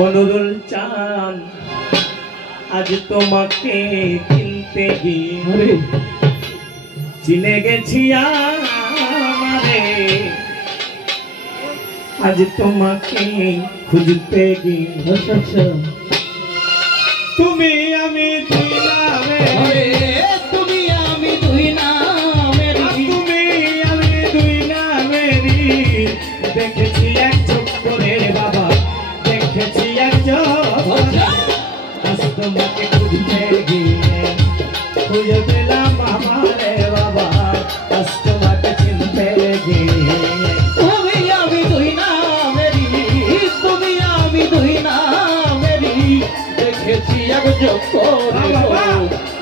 অনুরুল চান আজ তোমাকে চিনতে গিয়ে চিনে গেছি আমারে আজ তোমাকে খুঁজতে গিয়ে তুমি আমি দুই নামে তুমি আমি দুই নামেরি দেখেছি এক চোখ করে বাবা দেখেছি এক চোখ আজ তোমাকে খুঁজতে গিয়ে খুঁজে পেলাম আমারে বাবা আজ তোমাকে চিনতে গিয়ে তুমি আমি দুই নামেরি দেখেছি এক চোখ করে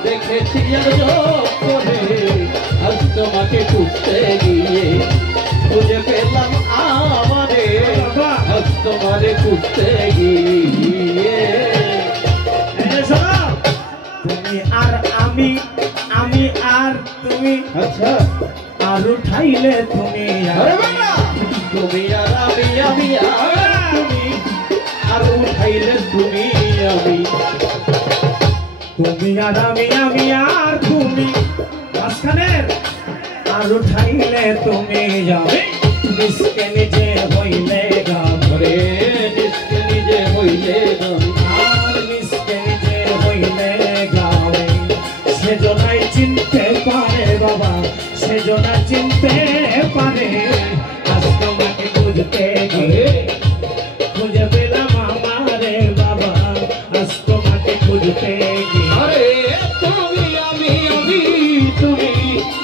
দেখেছি এক চোখ করে আজ তোমাকে খুঁজতে গিয়ে খুঁজে পেলাম আমারে আজ তোমারে খুঁজতে গিয়ে তুমি আর আমি আর তুমি আচ্ছা আর উঠাইলে তুমি তুমি আর আমি আর তুমি আর উঠাইলে তুমি আর আমি আর তুমি মাঝখানের আর উঠাইলে তুমি যাবে নিষ্কে নিজে হইলে গাবে নিষ্কে নিজে হইলে আর নিষ্কে নিজে হইলে গাবে সেজনাই চিনতে পারে বাবা সেজনা চিনতে পারে আজ তোমাকে খুঁজতে গিয়ে খুঁজে পেলাম আমারে বাবা আজ তোমাকে খুঁজতে গিয়ে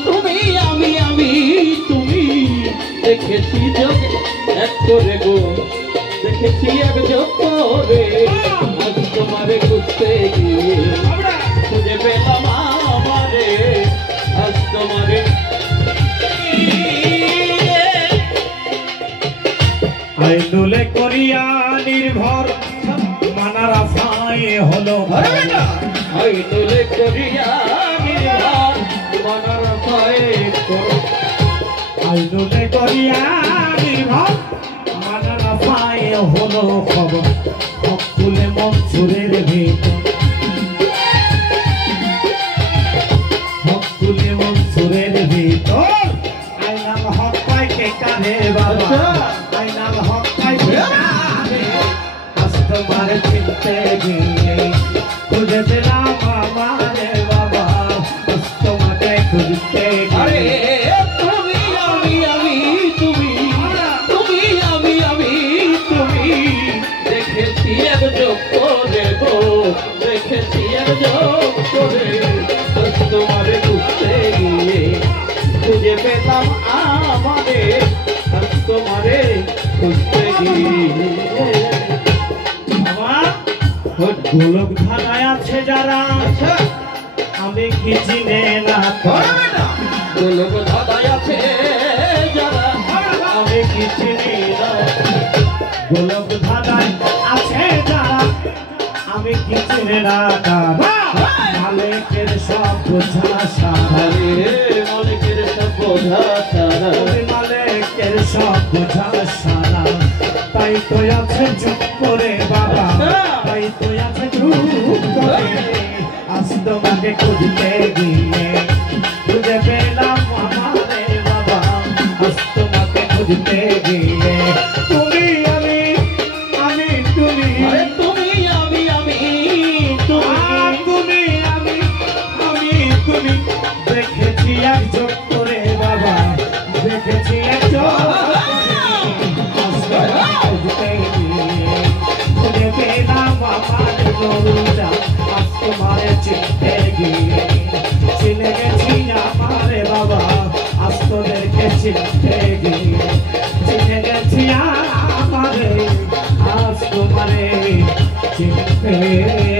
তুমি আমি তুমি দেখেছি যোগ এক করে গো দেখেছি এক যোগ করে আজ তোমারে খুঁজতে গিয়ে খুঁজে পেলাম আমারে আজ তোমারে আইনুলে করিয়া নির্ভর মানারা ফায় হলো আইনুলে করিয়া নির্ভর মানারা ফায় করো আইনুলে করিয়া নির্ভর মানারা ফায় হলো খবর হকুলে মনসুরের ভিতর হকুলে মনসুরের ভিতর আইনাল হক পাইকে কানে বাবা আইনাল হক পাইকে কানে আজ তোমারে চিনতে গিয়ে খুঁজে পেলাম আমারে বাবা আজ তোমাকে খুঁজতে গিয়ে তুমি দেখেছি এক যোগ করে গো দেখেছি এক যোগ করে আজ তোমারে খুঁজতে গিয়ে খুঁজে পেলাম আমারে আজ তোমারে খুঁজতে গিয়ে গোলক ধারায় আছে যারা আমি কি চিনে না গোলক ধারায় আছে যারা আমি কি চিনি না গোলক ধারায় আছে যারা আমি কি চিনি না মালিকের সব বোঝা সারা মালিকের সব বোঝা সারা মালিকের সব বোঝা সারা তাই তো আছে চুপ করে বাবা তাই তো আছে চুপ করে আজ তোমাকে খুঁজতে গিয়ে খুঁজে পেলাম আমারে বাবা আজ তোমাকে খুঁজতে গিয়ে তুমি আমি তুমি তুমি আমি তুমি দেখেছি এক যোগ করে বাবা দেখেছি এক যোগ খুঁজে পেলাম আমারে গরুটা আজ তোমারে চিনতে গিয়ে চিনে গেছি আমারে বাবা আজ তোদেরকে চিনতে গিয়ে চিনে গেছি আমারে আজ তোমারে চিনতে